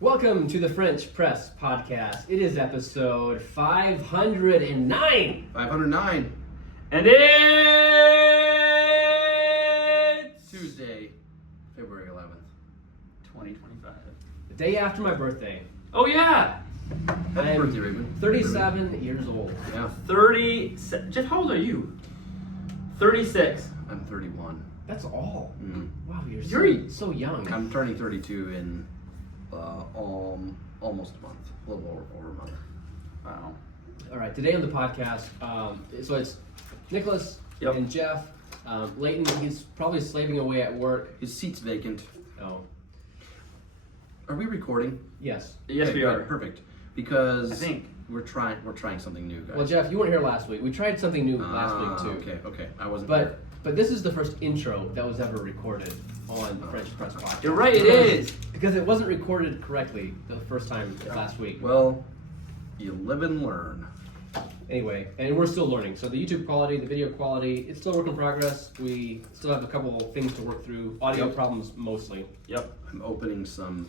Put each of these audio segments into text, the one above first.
Welcome to the French Press Podcast. It is episode 509. 509. And it's Tuesday, February 11th. 2025. The day after my birthday. Oh yeah! Happy I'm birthday, Reuben. 37 years old. Yeah, 30. Jeff, how old are you? 36. I'm 31. That's all. Mm. Wow, you're so young. I'm turning 32 in almost a month, a little over a month. Wow. All right, today on the podcast, so it's Nicholas Yep. and Jeff. Leighton, he's probably slaving away at work. His seat's vacant. Oh, Are we recording? yes. Yes, Okay, we good, are. Perfect. Because I think. we're trying something new, guys. Well, Jeff, you weren't here last week. We tried something new last week too. Okay. I wasn't But this is the first intro that was ever recorded on the French Press Podcast. You're right, it is. Because it wasn't recorded correctly the first time last week. here. Well, you live and learn. Anyway, and we're still learning. So the YouTube quality, the video quality, it's still a work in progress. We still have a couple of things to work through. Audio Yep. problems mostly. Yep. I'm opening some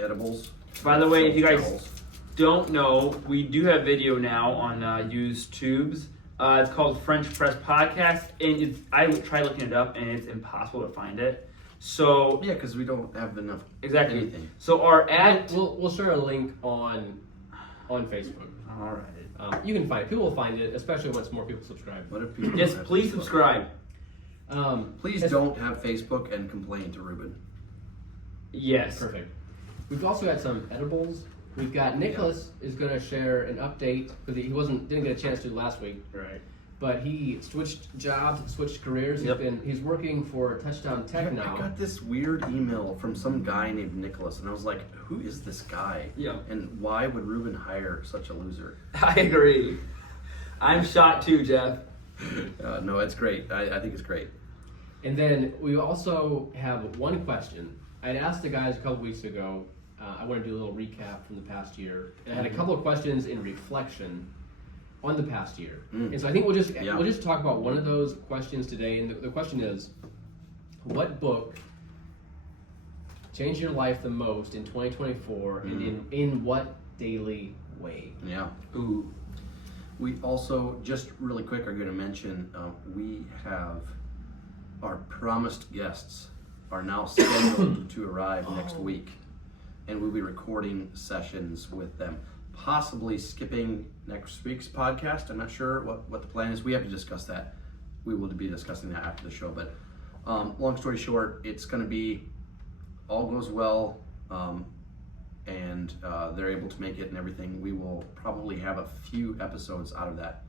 edibles. By the way, if you guys Gels. don't know, we do have video now on used tubes. It's called French Press Podcast, and I tried looking it up, and it's impossible to find it. So Yeah, because we don't have enough exactly. anything. So our ad. We'll share a link on Facebook. All right. You can find it. People will find it, especially once more people subscribe. What if people Yes, don't have please Facebook? subscribe. Please don't have Facebook and complain to Reuben. Yes. Perfect. We've also got some edibles. We've got Nicholas is going to share an update because he didn't get a chance to last week. Right. But he switched jobs, switched careers. Yep. He's working for Touchdown Tech I now. got this weird email from some guy named Nicholas, and I was like, who is this guy? Yeah. And why would Reuben hire such a loser? I agree. I'm shocked too, Jeff. No, it's great. I think it's great. And then we also have one question. I'd asked the guys a couple weeks ago. I want to do a little recap from the past year. And I had a couple of questions in reflection on the past year. And so I think we'll just talk about one of those questions today. And the question is, what book changed your life the most in 2024, and in what daily way? Yeah. Ooh. We also, just really quick, are going to mention we have our promised guests are now scheduled to arrive next week. And we'll be recording sessions with them. Possibly skipping next week's podcast. I'm not sure what the plan is. We have to discuss that. We will be discussing that after the show. But long story short, it's going to be all goes well, and they're able to make it and everything. We will probably have a few episodes out of that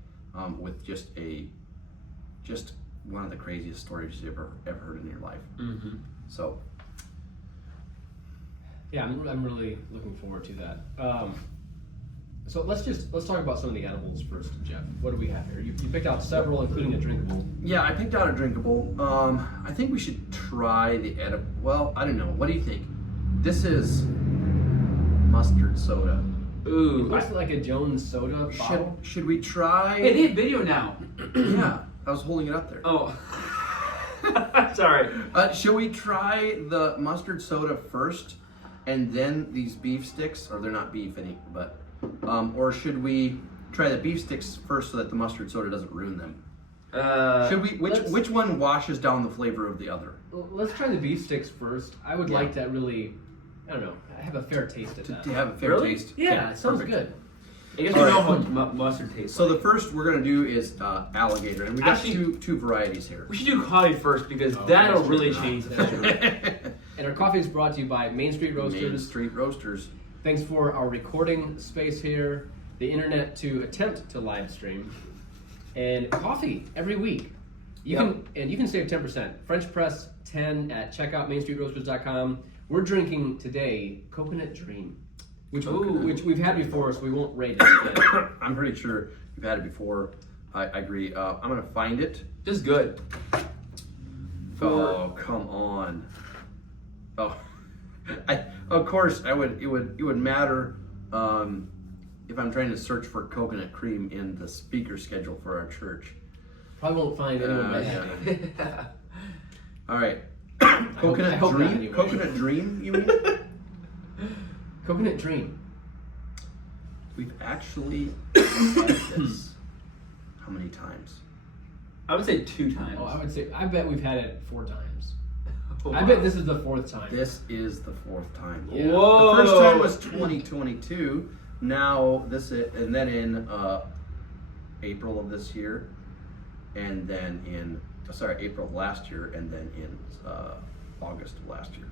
with just one of the craziest stories you've ever heard in your life. Mm-hmm. So. Yeah, I'm really looking forward to that. So let's talk about some of the edibles first, Jeff. What do we have here? You picked out several, including a drinkable. Yeah, I picked out a drinkable. I think we should try the edible. Well, I don't know. What do you think? This is mustard soda. It Ooh. looks like a Jones soda bottle. Should we try? Hey, they have video now. Yeah, I was holding it up there. Oh. Sorry. Should we try the mustard soda first, and then these beef sticks? Or they're not beef any, but or should we try the beef sticks first so that the mustard soda doesn't ruin them? Should we? Which one washes down the flavor of the other? Let's try the beef sticks first. I would like to really, I don't know, have a fair taste of that. To have a fair Really? taste. Yeah, it sounds perfect. good. I guess All we right. know how mustard tastes. So the first we're gonna do is alligator, and we got Actually- two varieties here. We should do coffee first because Oh, that'll that's really true. change the That's flavor. And our coffee is brought to you by Main Street Roasters. Main Street Roasters. Thanks for our recording space here, the internet to attempt to live stream, and coffee every week. You can save 10%. French Press 10 at checkout mainstreetroasters.com. We're drinking today Coconut Dream, which we've had before, so we won't rate it again. I'm pretty sure you've had it before. I agree. I'm gonna find it. Just good. Oh, come on. Oh, of course it would matter if I'm trying to search for coconut cream in the speaker schedule for our church. Probably won't find anyone by yeah. that name. All right. I hope not Coconut Dream? anyway. Coconut Dream, you mean? Coconut Dream. We've actually had this how many times? I would say 2 times. Oh, I bet we've had it 4 times. Oh, I wow. bet this is the 4th time. This is the 4th time. Yeah. Whoa. The first time was 2022. Now and then in April of this year, and then in April of last year, and then in August of last year.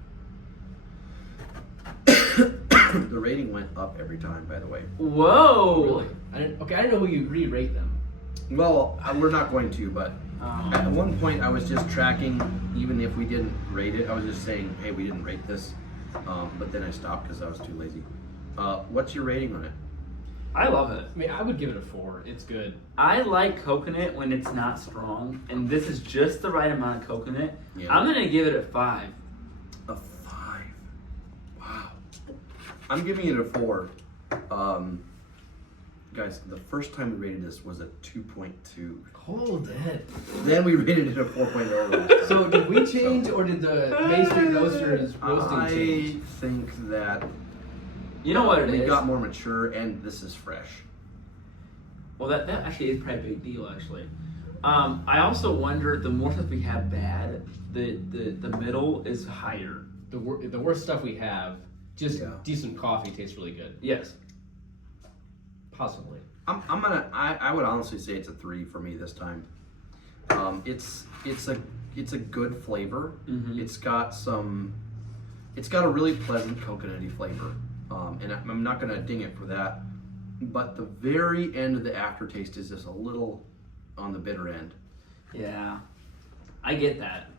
The rating went up every time, by the way. Whoa. Really? I didn't know who you re-rate them. Well, we're not going to, but Oh. at one point I was just tracking, even if we didn't rate it, I was just saying, hey, we didn't rate this. But then I stopped because I was too lazy. What's your rating on it? I love it. I mean, I would give it a 4. It's good. I like coconut when it's not strong, and this is just the right amount of coconut. Yeah. I'm gonna give it a 5. A 5. Wow. I'm giving it a 4. Guys, the first time we rated this was a 2.2. Hold it. Then we rated it a 4.0 last time. So did we change, or did the Main Street Roasters roasting I change? think that You know what it we is? got more mature, and this is fresh. Well, that actually is probably a big deal, actually. I also wonder, the more stuff we have bad, the middle is higher. The worst stuff we have, just Yeah. decent coffee tastes really good. Yes. Possibly. I would honestly say it's a 3 for me this time. It's a good flavor. Mhm. It's got a really pleasant coconutty flavor. And I'm not gonna ding it for that. But the very end of the aftertaste is just a little on the bitter end. Yeah. I get that.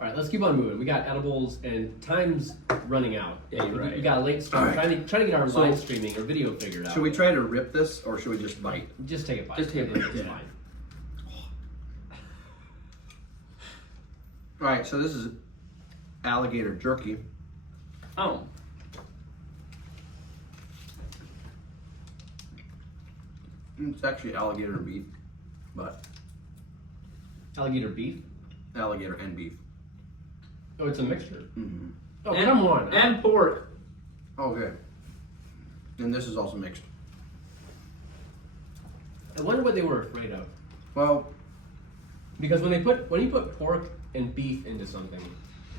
All right, let's keep on moving. We got edibles, and time's running out. Yeah, you're right. We got a late start. All right. Trying to get our So- live streaming or video figured out. Should we try to rip this, or should we just bite? Just take a bite? Just take a bite, It's yeah. fine. All right, so this is alligator jerky. Oh. It's actually alligator and beef, but Alligator beef? alligator and beef. Oh, it's a mixture. Mm-hmm. Oh, come on. And pork. Okay. And this is also mixed. I wonder what they were afraid of. Well, Because when you put pork and beef into something,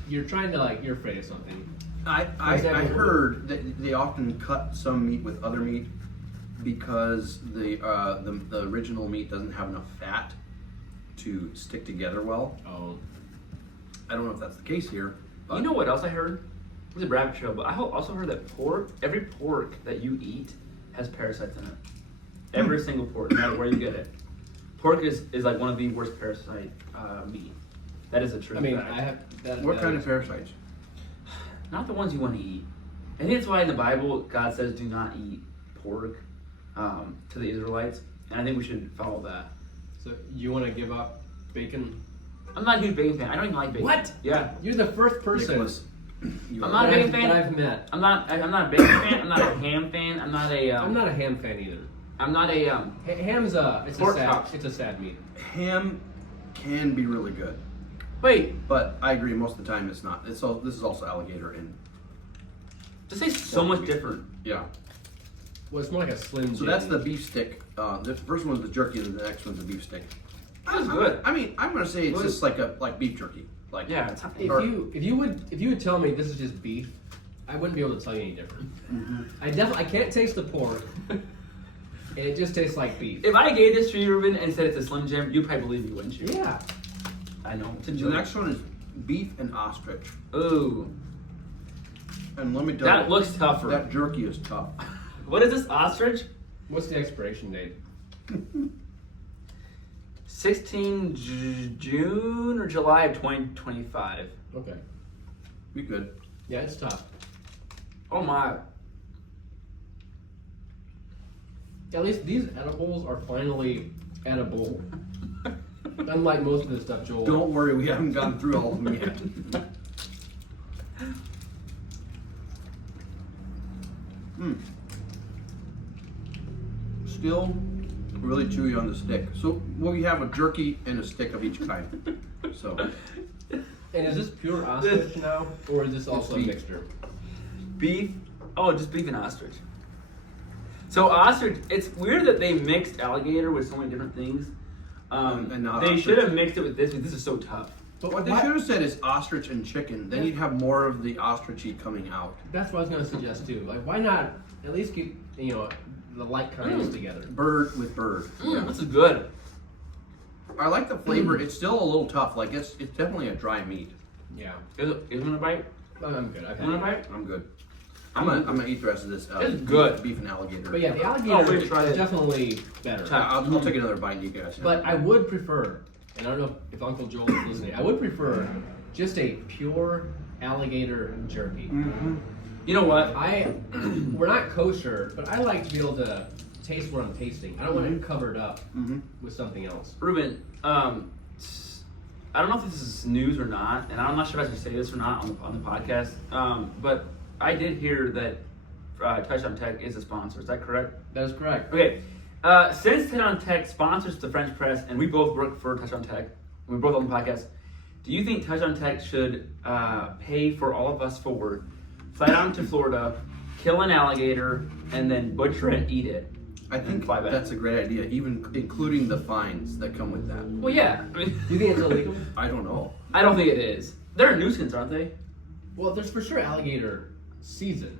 you're trying to you're afraid of something. I example, heard that they often cut some meat with other meat because the original meat doesn't have enough fat to stick together well. Oh. I don't know if that's the case here. But You know what else I heard? It was a rabbit trail, but I also heard that every pork that you eat has parasites in it. Every single pork, no matter where you get it. Pork is like one of the worst parasite meat. That is a true I mean, fact. I have that. What that kind is- of parasites? Not the ones you want to eat. I think that's why in the Bible God says do not eat pork to the Israelites, and I think we should follow that. So you want to give up bacon? I'm not a huge bacon fan. I don't even like bacon. What? Yeah. You're the first person Nicholas, you I'm are- not a that bacon I've, fan. that I've met. I'm not a bacon fan. I'm not a ham fan. I'm not a. I'm not a ham fan either. I'm not a. Ham's Pork chops. it's a sad meat. Ham can be really good, Wait. but I agree most of the time it's not. This is also alligator and This tastes so much different. yeah. Well, it's more like a Slim So that's Jim. the beef stick. The first one's the jerky, and the next one's the beef stick. That's good. I mean, I'm gonna say it's Well, just like beef jerky. Like Yeah. It's, If Or- you would tell me this is just beef, I wouldn't be able to tell you any different. I can't taste the pork, and it just tastes like beef. if I gave this to you, Reuben, and said it's a Slim Jim, you'd probably believe me, wouldn't you? Yeah. I know. It's a the joke. next one is beef and ostrich. Ooh. And let me tell That you, looks tougher. that jerky is tough. What is this ostrich? What's the expiration date? 16 June or July of 2025. Okay. Be good. Yeah, it's tough. Oh my. At least these edibles are finally edible. Unlike most of the stuff Joel. Don't worry, we haven't gone through all of them yet. Still really chewy on the stick. So we have a jerky and a stick of each kind. So And is this pure ostrich now, or is this also a beef. mixture? Beef Oh, just beef and ostrich. So ostrich, it's weird that they mixed alligator with so many different things. And not They ostrich. should have mixed it with this, because this is so tough. But What they should have said is ostrich and chicken. Then you'd have more of the ostrichy coming out. That's what I was going to suggest too. Like, why not at least keep the like kinds together? Bird with bird. Yeah. This is good. I like the flavor. It's still a little tough. Like it's definitely a dry meat. Yeah, Is it a bite? I'm good. I've You want a had it. bite? I'm good. I'm gonna eat the rest of this. It's good. Beef and alligator. But yeah, the Oh, alligator we tried is it. definitely better. I'll take another bite. And you guys. But I would prefer, and I don't know if Uncle Joel is listening, I would prefer just a pure alligator jerky. You know what? We're not kosher, but I like to be able to taste what I'm tasting. I don't want it covered up with something else. Reuben, I don't know if this is news or not, and I'm not sure if I should say this or not on the podcast, but I did hear that Touchdown Tech is a sponsor. Is that correct? That is correct. Okay. Since Touchdown Tech sponsors the French Press, and we both work for Touchdown Tech, we're both on the podcast, do you think Touchdown Tech should pay for all of us forward, fly down to Florida, kill an alligator, and then butcher it and eat it? I think fly back. that's a great idea, even including the fines that come with that. Well, yeah. I mean, Do you think it's illegal? I don't know. I don't think it is. They're a nuisance, aren't they? Well, there's for sure alligator season.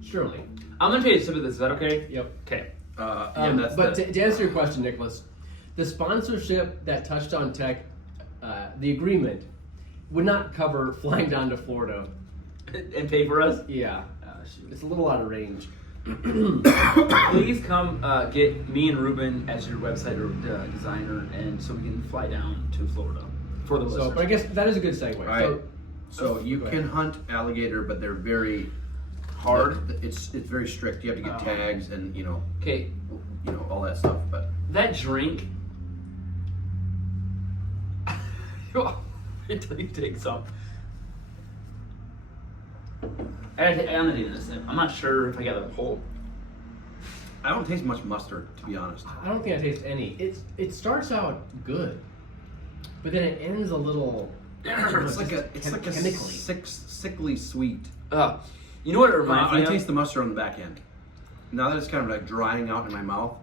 Surely. I'm gonna tell you some of this. Is that okay? Yep. Okay. But to answer your question, Nicholas, the sponsorship that Touchdown Tech, the agreement, would not cover flying down to Florida. And pay for us? Yeah. Shoot. It's a little out of range. Please come get me and Reuben as your website or designer, and so we can fly down to Florida for the So, listeners. but I guess that is a good segue. All right. So you go can ahead. hunt alligator, but they're very Hard. It's very strict. You have to get Oh. tags and Okay, all that stuff. But that drink. Until you take some. I'm gonna do this. I'm not sure if I got the whole. I don't taste much mustard, to be honest. I don't think I taste any. It starts out good, but then it ends a little. It's like a chemically. sickly sweet. You know what it reminds I me of? taste the mustard on the back end. Now that it's kind of like drying out in my mouth.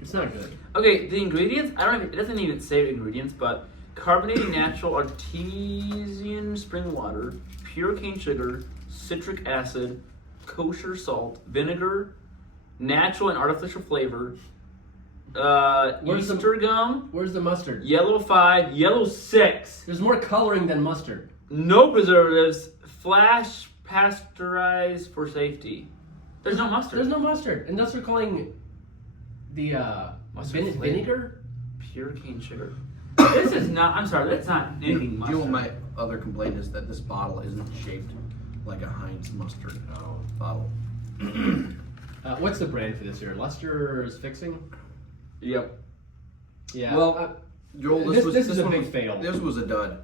It's not good. Okay, the ingredients, I don't even, it doesn't even say ingredients, but carbonated natural artesian spring water, pure cane sugar, citric acid, kosher salt, vinegar, natural and artificial flavor, Where's the- Easter gum, Where's the mustard? yellow 5, yellow 6, There's more coloring than mustard. no preservatives, flash pasteurized for safety. There's no mustard. There's no mustard, and thus they're calling the Mustard flavor. vinegar. Pure cane sugar. This is not, I'm sorry, that's not anything Do you know mustard. what my other complaint is? That this bottle isn't shaped like a Heinz mustard bottle. What's the brand for this here? Luster's Fixing? Yep. Yeah. Well, Joel, this this is a one big was, fail. This was a dud.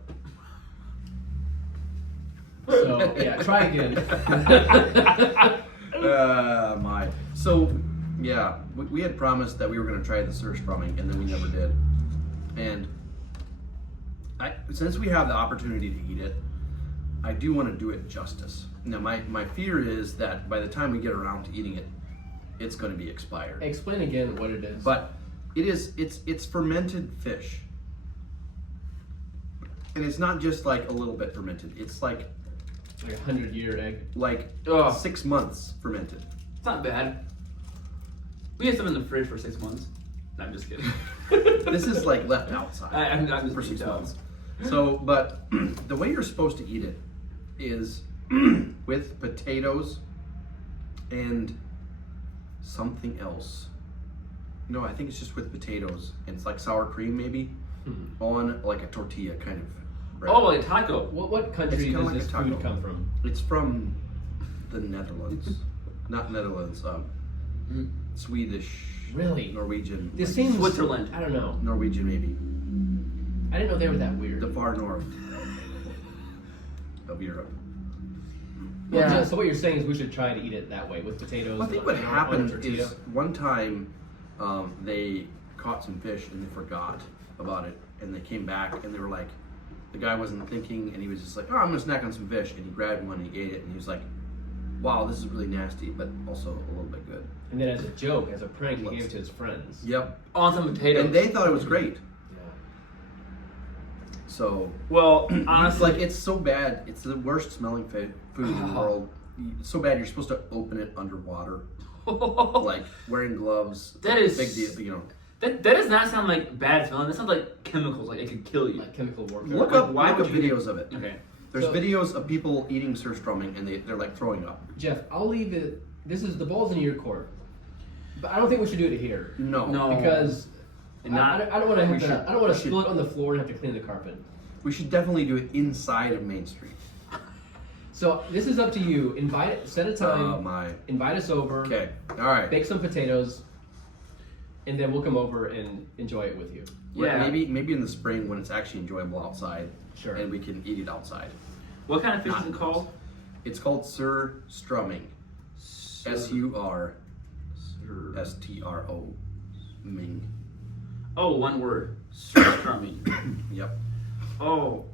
So yeah, try again. My. So, yeah, we had promised that we were going to try the surströmming, and then we never did. And since we have the opportunity to eat it, I do want to do it justice. Now, my fear is that by the time we get around to eating it, it's going to be expired. Explain again what it is. But it's fermented fish. And it's not just like a little bit fermented. It's like 100-year egg. Ugh. 6 months fermented. It's not bad. We had some in the fridge for 6 months. No, I'm just kidding. This is like left outside I'm just for 6 being months. So, but the way you're supposed to eat it is with potatoes and something else. No, I think it's just with potatoes. And it's like sour cream maybe on like a tortilla kind of bread. Oh, like a taco. What country It's kinda does like a this taco. food come from? It's from the Netherlands. Not Netherlands, Swedish, Really? Norwegian. This like seems Switzerland. I don't know. Norwegian maybe. I didn't know they were that weird. The far north of Europe. Well, Yeah. so what you're saying is we should try to eat it that way with potatoes. I think on- what on a happened tortilla. is one time they caught some fish and they forgot about it, and they came back and they were like, the guy wasn't thinking, and he was just like, oh, I'm gonna snack on some fish, and he grabbed one and he ate it, and he was like, wow, this is really nasty, but also a little bit good. And then as a joke, as a prank, he gave it to his friends. Yep. On some potatoes. And they thought it was great. Yeah. So, Well, honestly, like, it's so bad. It's the worst smelling food in the world. It's so bad you're supposed to open it underwater, like wearing gloves. That is big deal. You know, that does not sound like bad smelling. That sounds like chemicals. Like it could kill you. Like chemical warfare. look Like, up why would you- videos of it. Okay. There's So- videos of people eating surströmming and they're like throwing up. Jeff, I'll leave it. This is the ball's in your court, but I don't think we should do it here No, No. because And I don't want to have we to. should- I don't want we to should- spill it on the floor and have to clean the carpet. we should definitely do it inside of Main Street. So this is up to you. Invite, set a Oh time. my. Invite us over. Okay. All right. Bake some potatoes, and then we'll come over and enjoy it with you. Yeah. Maybe in the spring when it's actually enjoyable outside, Sure. and we can eat it outside. What kind of fish is Not it called? It's called surströmming. SURSTRO. Ming. Oh, one word. Surströmming. Yep. Oh.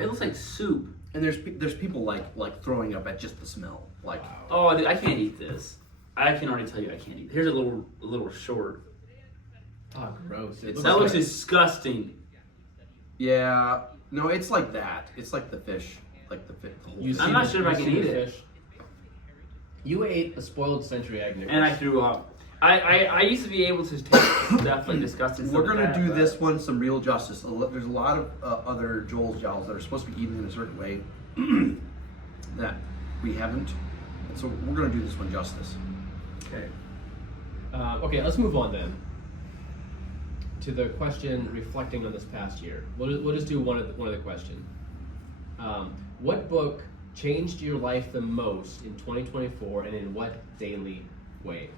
It looks like soup. And there's people like throwing up at just the smell. Like, Oh, dude, I can't eat this. I can already tell you I can't eat. Here's a little short. Oh, gross! It That looks like- disgusting. yeah, no, it's like that. It's like the fish, like the whole You fish. I'm see not the- sure if I you can see eat the it. fish. You ate a spoiled century egg, Nicholas. And I threw up. I used to be able to taste stuff like disgusting stuff. We're gonna like that, do but- this one some real justice. There's a lot of other Joel's Jowls that are supposed to be eaten in a certain way that we haven't, and so we're gonna do this one justice. Okay. Okay, let's move on then to the question reflecting on this past year. We'll just do one of the question. What book changed your life the most in 2024, and in what daily way?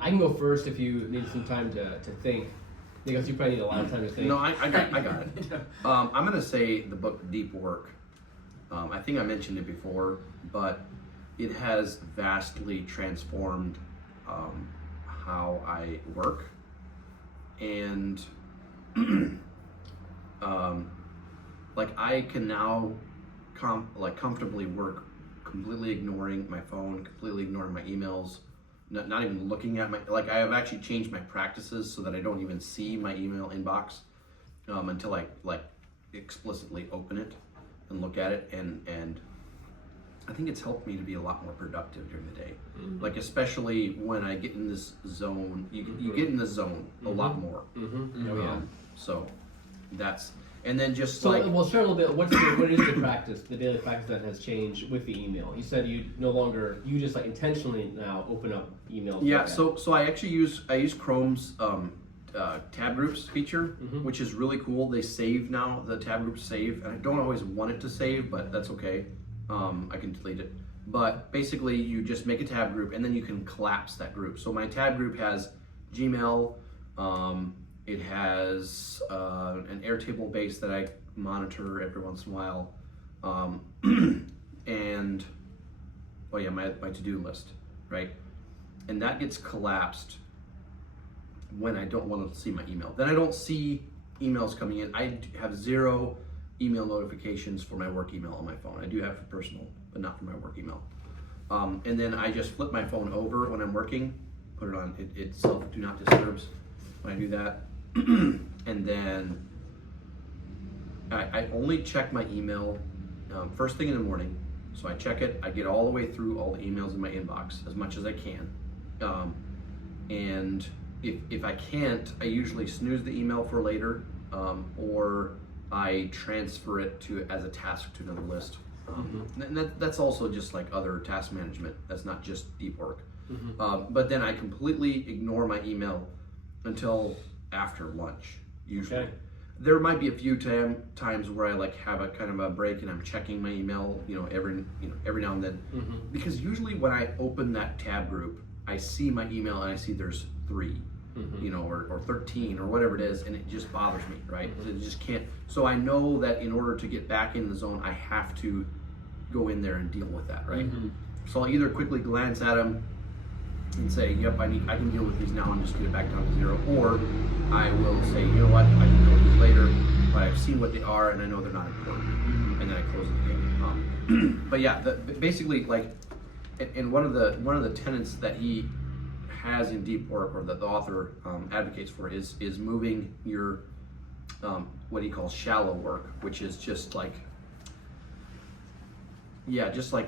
I can go first if you need some time to think, because you probably need a lot of time to think. No, I got it. I'm gonna say the book Deep Work. I think I mentioned it before, but it has vastly transformed how I work, and like I can now comfortably work, completely ignoring my phone, completely ignoring my emails, not even looking at my, like I have actually changed my practices so that I don't even see my email inbox until I explicitly open it and look at it, and I think it's helped me to be a lot more productive during the day. Mm-hmm. Like especially when I get in this zone, you get in the zone a lot more. Mm-hmm. Oh yeah. So that's, and then just So like, we'll share a little bit. What is the practice, the daily practice that has changed with the email? You said you just like intentionally now open up emails. yeah, like that. so I actually use Chrome's tab groups feature, Mhm. which is really cool. They save now, the tab groups save, and I don't always want it to save, but that's okay. I can delete it. But basically, you just make a tab group, and then you can collapse that group. So my tab group has Gmail. It has an Airtable base that I monitor every once in a while, and my to-do list, right? And that gets collapsed when I don't want to see my email. Then I don't see emails coming in. I have 0 email notifications for my work email on my phone. I do have for personal, but not for my work email. And then I just flip my phone over when I'm working, put it on it's self do not disturbs when I do that. And then I only check my email first thing in the morning. So I check it, I get all the way through all the emails in my inbox as much as I can. And if I can't, I usually snooze the email for later, or I transfer it as a task to another list. And that's also just like other task management. That's not just deep work. But then I completely ignore my email until after lunch, usually. Okay. There might be a few times where I have a kind of a break and I'm checking my email, every now and then. Because usually when I open that tab group, I see my email and I see there's 3, or 13 or whatever it is, and it just bothers me, right? It just can't. So I know that in order to get back in the zone, I have to go in there and deal with that, right? So I'll either quickly glance at them, and say, yep, I can deal with these now and just get it back down to 0. Or I will say, you know what, I can deal with these later, but I've seen what they are and I know they're not important. And then I close the game. But yeah, basically, like, and one of the tenets that he has in deep work, or that the author advocates for, is moving your what he calls shallow work, which is just like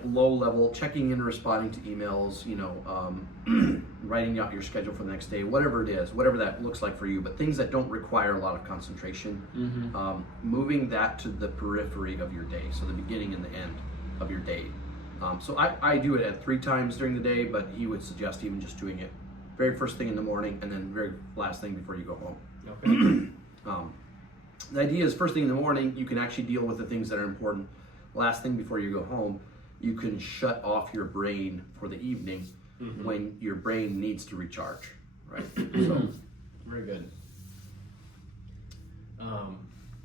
low level, checking in, responding to emails, writing out your schedule for the next day, whatever it is, whatever that looks like for you, but things that don't require a lot of concentration, moving that to the periphery of your day, so the beginning and the end of your day. So I do it at 3 times during the day, but he would suggest even just doing it very first thing in the morning and then very last thing before you go home. Okay. The idea is first thing in the morning, you can actually deal with the things that are important. Last thing before you go home, you can shut off your brain for the evening when your brain needs to recharge, right? So, very good.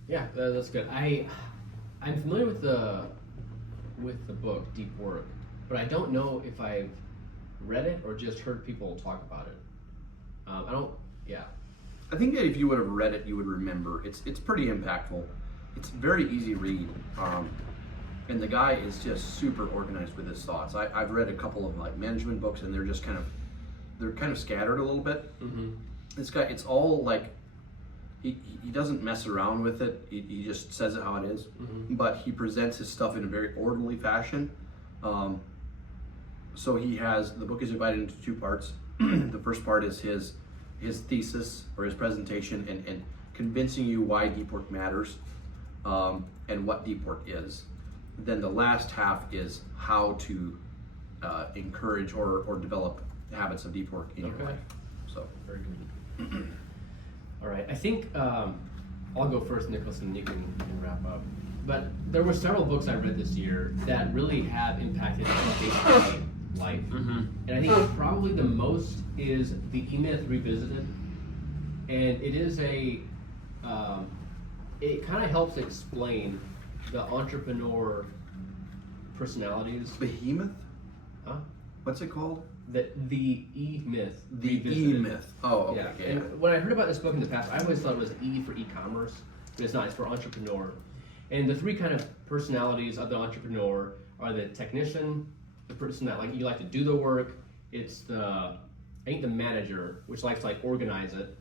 Yeah, that's good. I'm familiar with the book Deep Work, but I don't know if I've read it or just heard people talk about it. I don't. Yeah. I think that if you would have read it, you would remember. It's pretty impactful. It's a very easy read. And the guy is just super organized with his thoughts. I've read a couple of like management books, and they're kind of scattered a little bit. This guy, it's all like he doesn't mess around with it. He just says it how it is. But he presents his stuff in a very orderly fashion. So the book is divided into 2 parts. The first part is his thesis or his presentation and convincing you why deep work matters and what deep work is. Then the last half is how to encourage or develop habits of deep work in your life. So very good. All right, I think I'll go first, Nicholas, and you can wrap up. But there were several books I read this year that really have impacted my day-to-day life. And I think probably the most is The E-Myth Revisited. And it is it kind of helps explain the entrepreneur personalities. Behemoth? Huh? What's it called? The E-Myth. The Revisited. E-Myth. Oh, okay. Yeah. Okay, And when I heard about this book in the past, I always thought it was E for e-commerce, but it's not. It's for entrepreneur. And the 3 kind of personalities of the entrepreneur are the technician, the person that you like to do the work. It's the manager, which likes to organize it,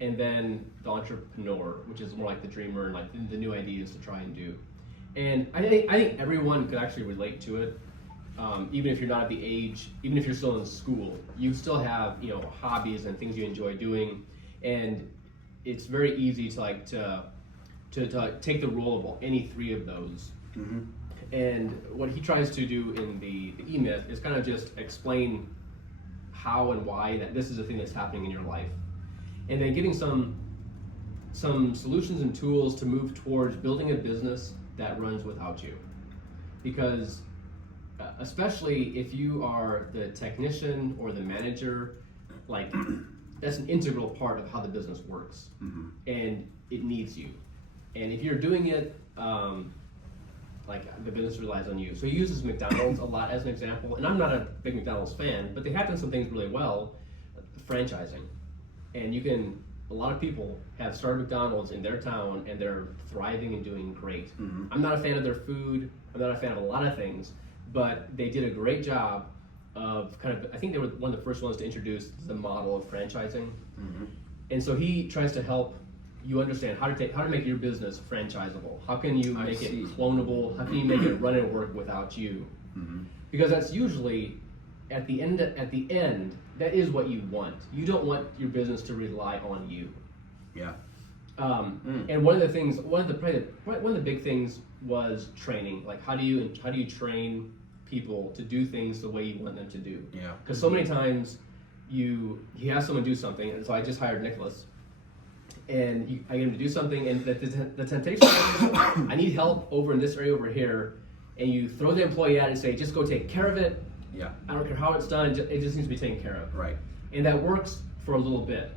and then the entrepreneur, which is more like the dreamer and the new ideas to try and do. And I think everyone could actually relate to it. Even if you're not at the age, even if you're still in school, you still have hobbies and things you enjoy doing, and it's very easy to take the role of any 3 of those. And what he tries to do in the E-Myth is kind of just explain how and why that this is a thing that's happening in your life, and then giving some solutions and tools to move towards building a business that runs without you. Because especially if you are the technician or the manager, that's an integral part of how the business works, and it needs you. And if you're doing it, the business relies on you. So he uses McDonald's a lot as an example, and I'm not a big McDonald's fan, but they have done some things really well, franchising. And a lot of people have started McDonald's in their town, and they're thriving and doing great. I'm not a fan of their food, I'm not a fan of a lot of things, but they did a great job of I think they were one of the first ones to introduce the model of franchising. And so he tries to help you understand how to make your business franchisable. How can you make it clonable? How can you make it run and work without you? Because that's usually at the end. That is what you want. You don't want your business to rely on you. Yeah. And one of the big things was training. How do you train people to do things the way you want them to do? Yeah. Because so many times you have someone do something, and so I just hired Nicholas, and I get him to do something, and the temptation is, I need help over in this area over here, and you throw the employee out and say, just go take care of it. Yeah. I don't care how it's done, it just needs to be taken care of. Right. And that works for a little bit,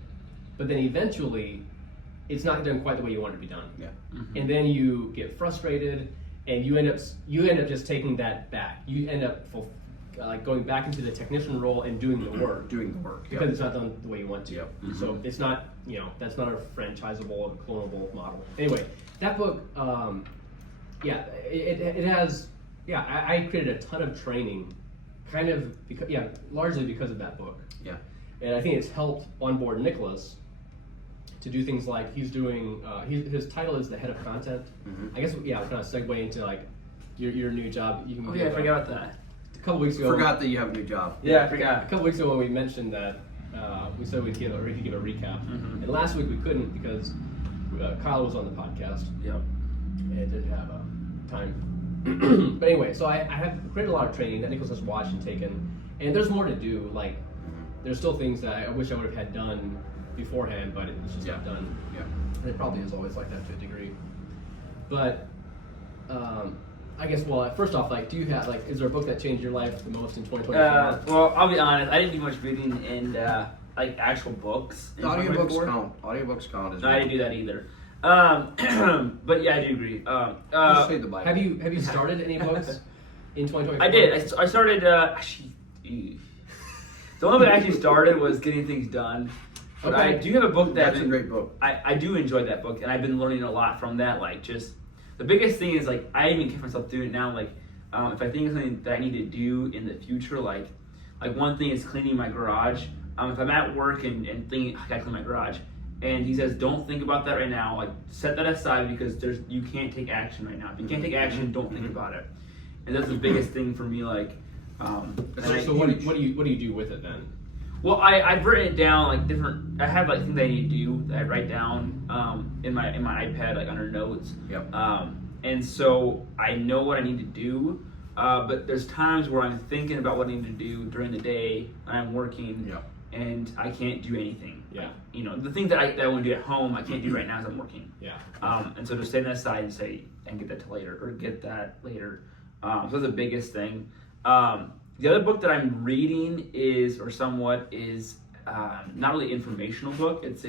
but then eventually it's not done quite the way you want it to be done. Yeah. And then you get frustrated, and you end up just taking that back. You end up like going back into the technician role and doing the work Doing the work. because it's not done the way you want to. Yep. So it's not, that's not a franchisable or clonable model. Anyway, that book, it has, I created a ton of training, kind of because, largely because of that book. Yeah. And I think it's helped onboard Nicholas to do things like he's doing. His title is the head of content. I guess we'll kind of segue into like your new job. You can I forgot about that. A couple weeks ago. Forgot that you have a new job. Yeah, I A forgot. couple weeks ago when we mentioned that, we said he could give a recap, and last week we couldn't because Kyle was on the podcast. Yep. And it didn't have time. But anyway, so I have created a lot of training that Nicholas has watched and taken, and there's more to do. Like, there's still things that I wish I would have had done beforehand, but it's just not done. Yeah. And it probably is always like that to a degree. But I guess, first off, like, do you have, like, is there a book that changed your life the most in 2024? Well, I'll be honest. I didn't do much reading in like actual books. in Audiobooks 2024. count. Audiobooks count as No, I didn't do that either. But yeah, I do agree. Just say the Bible. Have you started any books in 2024? I did. I started. Actually, the only book I actually started was Getting Things Done. But Okay. I do have a book That's a great book. I do enjoy that book, and I've been learning a lot from that. Like, just the biggest thing is like I even catch myself doing it now. Like, if I think of something that I need to do in the future, like one thing is cleaning my garage. If I'm at work and thinking I gotta clean my garage, and he says don't think about that right now. Like, set that aside because you can't take action right now. If you can't take action, don't think about it. And that's the biggest thing for me. Like, So what do you do with it then? well, I've written it down like different. I have like things I need to do that I write down in my iPad like under notes. Yep. And so I know what I need to do, but there's times where I'm thinking about what I need to do during the day when I'm working, Yep. and I can't do anything. Yeah. The things that I want to do at home, I can't do right now as I'm working. Yeah. And so just set that aside and say and get that to later or get that later. So that's the biggest thing. The other book that I'm reading is not really informational book. It's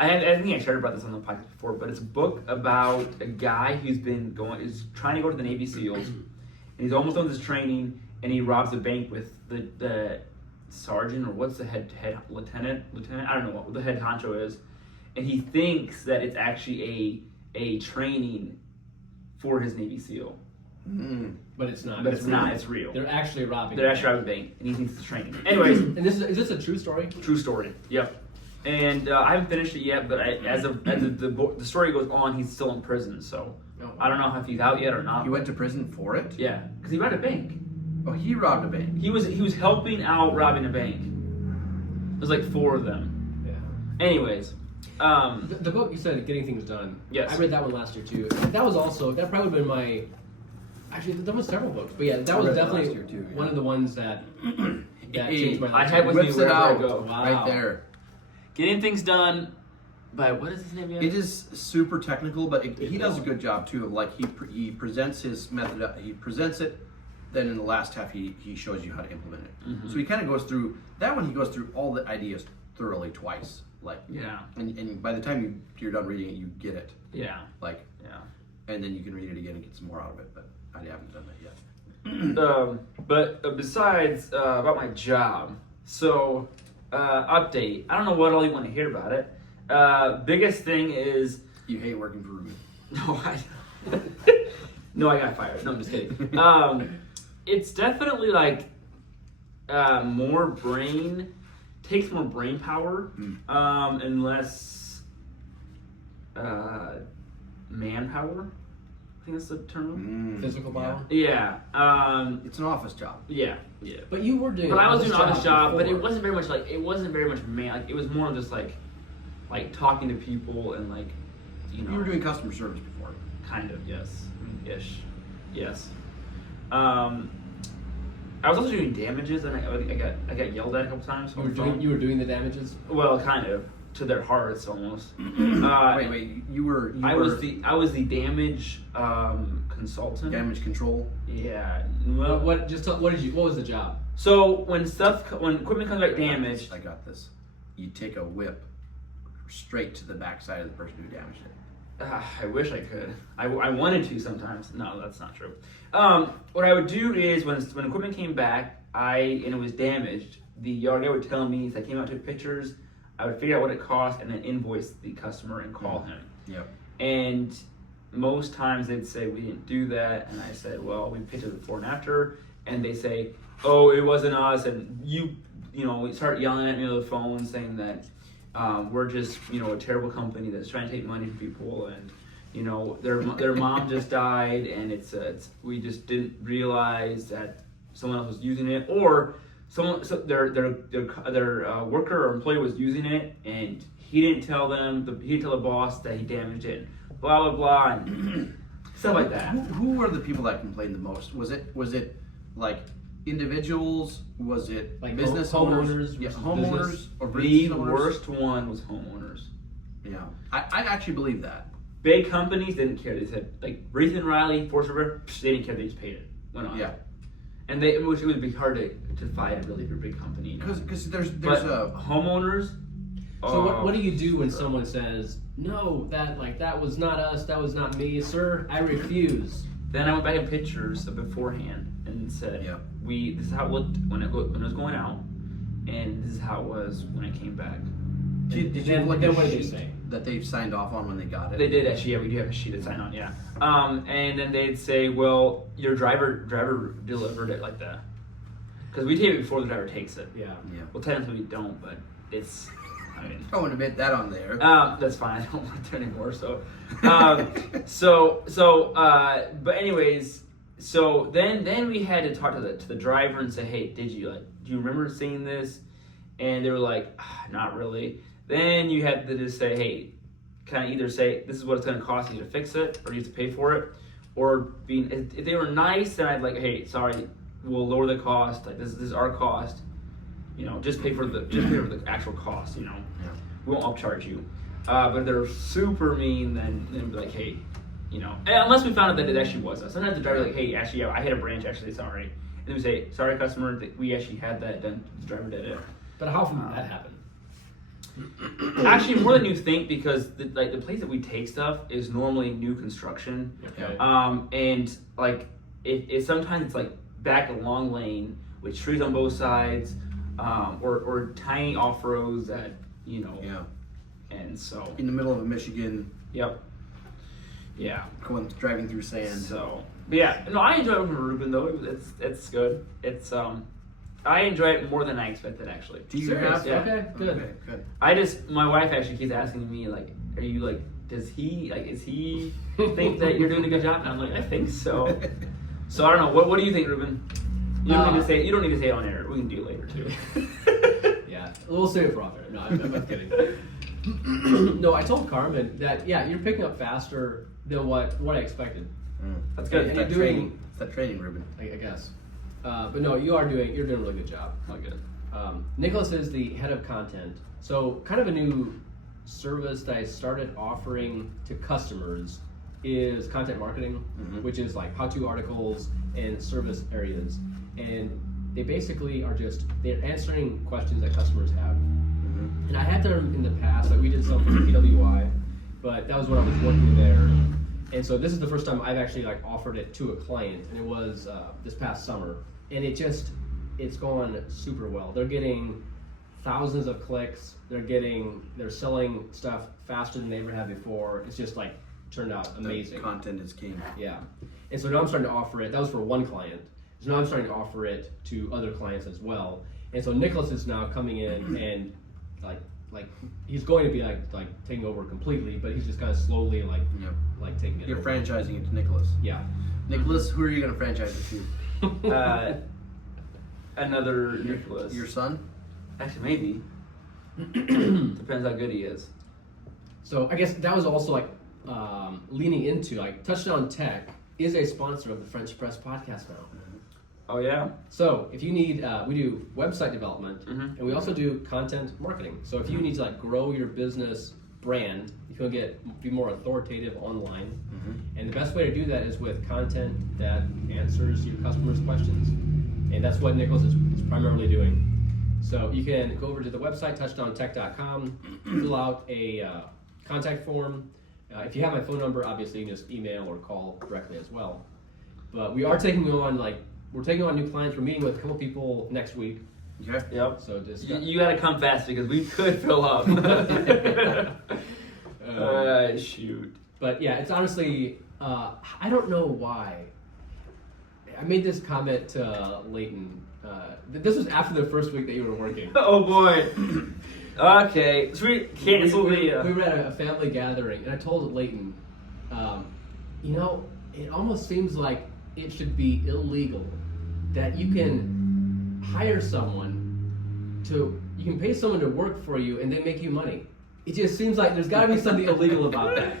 I think I shared about this on the podcast before, but it's a book about a guy who's is trying to go to the Navy SEALs, and he's almost done his training, and he robs a bank with the sergeant, or what's the head lieutenant? I don't know what the head honcho is, and he thinks that it's actually a training for his Navy SEAL. But it's not. But it's not. It's real. They're actually robbing. They're actually robbing a bank, and he thinks it's training. Anyways, And is this a true story? true story. Yep. And I haven't finished it yet, but as the story goes on, he's still in prison. So Oh. I don't know if he's out yet or not. He went to prison for it? Yeah, because he robbed a bank. Oh, he robbed a bank. He was helping out robbing a bank. There's like 4 of them. Yeah. Anyways, The book you said, Getting Things Done. Yes. I read that one last year too. That probably would have been my. Actually, that was several books, but yeah, that I was read it definitely last year too, yeah. one of the ones that changed my I life. had with me Whips it wherever I out go. Wow. right there. Getting Things Done by what is his name again? It is super technical, but he does a good job too. Of like he presents his method, he presents it, then in the last half he shows you how to implement it. So he kind of goes through that one. He goes through all the ideas thoroughly twice. Like Yeah. and by the time you're done reading it, you get it. Yeah. Like Yeah. and then you can read it again and get some more out of it. But I haven't done that yet. But besides about my job, so update. I don't know what all you want to hear about it. Biggest thing is You hate working for Reuben. no, I got fired. No, I'm just kidding. It's definitely like takes more brain power and less manpower. I think that's the term. Physical power. Yeah. It's an office job. Yeah. But you were doing. But I was doing an office job, but it before. wasn't very much it was more just like talking to people and like You were doing customer service before. kind of yes. I was also doing damages, and I got yelled at a couple times. You on were the phone. doing. You were doing the damages. Well, kind of to their hearts almost. Wait, you were I was the damage consultant. damage control. Yeah. Well, What was the job? so when equipment comes back damaged, I got this. You take a whip straight to the backside of the person who damaged it. I wish I could. I wanted to sometimes. No, that's not true. What I would do is when equipment came back, and it was damaged, the yard guy would tell me if I came out to pictures, I would figure out what it cost and then invoice the customer and call him. Yep. And most times they'd say we didn't do that, and I said, well, we pictured the before and after, and they say, oh, it wasn't us, and you start yelling at me on the phone saying that we're just a terrible company that's trying to take money from people, and their mom just died, and it's we just didn't realize that someone else was using it, or their worker or employee was using it, and he didn't tell them. He didn't tell the boss that he damaged it. Blah blah blah, and stuff like that. Who were the people that complained the most? Was it like individuals? Was it like business homeowners? Yeah, Business? homeowners or The business owners? worst one was homeowners. Yeah, I actually believe that. Big companies didn't care. They said like Reith and Riley, Forest River, they didn't care. They just paid it. Went on. Yeah, And it would be hard to fight really for a big company. because there's But a homeowners. So what do you do when someone says, no, that was not us, that was not me, sir, I refuse? Then I went back in pictures of beforehand and said, Yeah. This is how it looked when it was going out, and this is how it was when I came back. Did you Then look what at do a they sheet say? that they've signed off on when they got it? They did actually. Yeah, we do have a sheet to sign on. Yeah. And then they'd say, well, your driver delivered it like that, because we take it before the driver takes it. Yeah. Yeah. Well, technically we don't, but it's. I mean, I wouldn't admit that on there. that's fine. I don't want it anymore. So, but anyways, so then we had to talk to the driver and say, hey, do you remember seeing this? And they were like, not really. Then you had to just say, hey, kind of either say this is what it's going to cost you to fix it, or you have to pay for it, or if they were nice, then I'd like, hey, sorry, we'll lower the cost. Like this is our cost. Just pay for the actual cost. We won't upcharge you. But if they're super mean, then be like, hey, unless we found out that it actually was us. Sometimes the driver like, hey, actually, yeah, I hit a branch. Actually, sorry. And then we say, sorry, customer, that we actually had that done. The driver did it. But how often did that happen? Actually, more than you think, because the place that we take stuff is normally new construction. Okay. And like it sometimes it's like back a long lane with trees on both sides, or tiny off roads that Yeah. And so In the middle of Michigan, yep, yeah. driving through sand. So but yeah, no, I enjoy working with Reuben though. It's good. It's I enjoy it more than I expected actually. Do you Serious? have? Yeah. Okay, good. Okay, good. My wife actually keeps asking me like, are you like, is he think that you're doing a good job? And I'm like, I think so. So I don't know. What do you think, Reuben? You don't need to say. You don't need to say it on air. We can do it later too. Yeah, we'll save it for off air. No, I'm kidding. No, I told Carmen that you're picking up faster than what I expected. That's good. And It's that you're doing- training. It's that training, Reuben. I guess. But no, you're doing a really good job. Not good. Nicholas is the head of content. So kind of a new service that I started offering to customers is content marketing, which is like how-to articles and service areas. And they basically are they're answering questions that customers have. And I had them in the past, like we did some for PWI, but that was when I was working there. And so this is the first time I've actually like offered it to a client, and it was this past summer. And it's gone super well. They're getting thousands of clicks. They're selling stuff faster than they ever have before. It's just like turned out amazing. The content is king. Yeah. And so now I'm starting to offer it. That was for one client. So now I'm starting to offer it to other clients as well. And so Nicholas is now coming in and like he's going to be like taking over completely, but he's just kind of slowly like taking it You're over. franchising it to Nicholas. Yeah. Nicholas, who are you going to franchise it to? Another Nicholas. Your son? Actually, maybe. Depends how good he is. So I guess that was also like leaning into like Touchdown Tech is a sponsor of the French Press podcast now. Oh yeah. So if you need, we do website development, Mhm. and we also do content marketing. So if you need to like grow your business brand, you can be more authoritative online. And the best way to do that is with content that answers your customers' questions, and that's what Nicholas is primarily doing. So you can go over to the website touchdowntech.com, fill out a contact form. If you have my phone number, obviously you can just email or call directly as well. But we are taking on we're taking on new clients. We're meeting with a couple people next week. Okay. Yep. So just You gotta come fast because we could fill up. Shoot. But yeah, it's honestly I don't know why. I made this comment to Leighton. This was after the first week that you were working. Oh boy. Okay, so we cancel we the. were at a family gathering, and I told Leighton, it almost seems like it should be illegal that you can hire someone you can pay someone to work for you and then make you money. It just seems like there's got to be something illegal about that.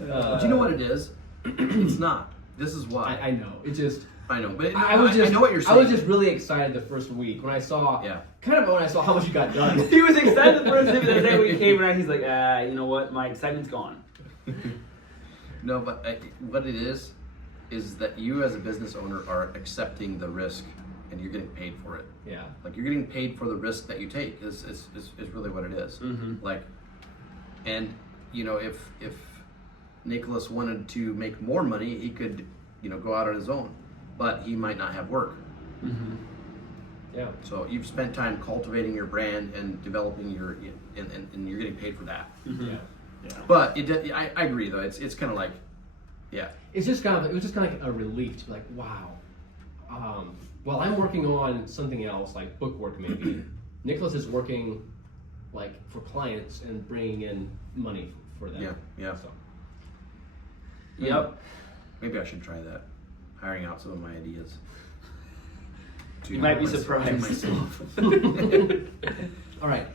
But you know what it is? It's not. This is why. I know. It just. I know, but I know what you're saying. I was just really excited the first week when I saw, how much you got done. He was excited the first day, but the day when he came around, he's like, you know what? My excitement's gone. No, but what it is that you as a business owner are accepting the risk, and you're getting paid for it. Yeah. Like you're getting paid for the risk that you take. Is really what it is. Mm-hmm. Like, and if Nicholas wanted to make more money, he could go out on his own. But he might not have work. Mm-hmm. Yeah. So you've spent time cultivating your brand and developing and you're getting paid for that. Mm-hmm. Yeah. But I agree though. It's kind of like, yeah. It was just kind of like a relief to be like, wow. While I'm working on something else like book work maybe, Nicholas is working like for clients and bringing in money for them. Yeah. So. Yep. Maybe I should try that. Hiring out some of my ideas. You might be surprised. All right.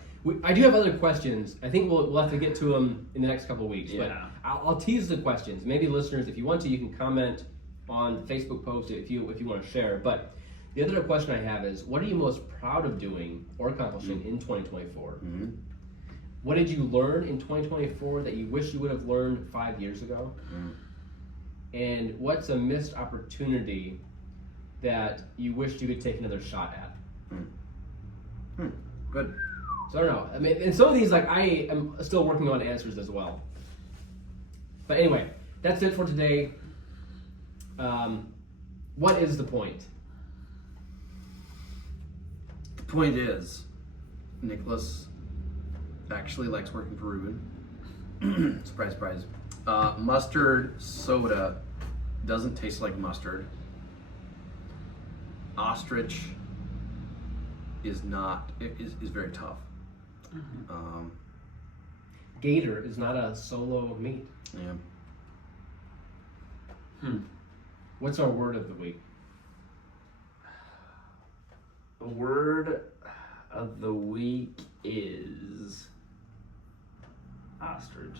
I do have other questions. I think we'll have to get to them in the next couple of weeks. Yeah. But I'll tease the questions. Maybe listeners, if you want to, you can comment on the Facebook post if you want to share. But the other question I have is, what are you most proud of doing or accomplishing in 2024? Mm-hmm. What did you learn in 2024 that you wish you would have learned 5 years ago? Mm-hmm. And what's a missed opportunity that you wished you could take another shot at? Good. So I don't know. I mean, and some of these, like, I am still working on answers as well. But anyway, that's it for today. What is the point? The point is, Nicholas actually likes working for Reuben. Surprise, surprise. Mustard soda doesn't taste like mustard. Ostrich is very tough. Mm-hmm. Gator is not a solo meat. Yeah. What's our word of the week? The word of the week is ostrich.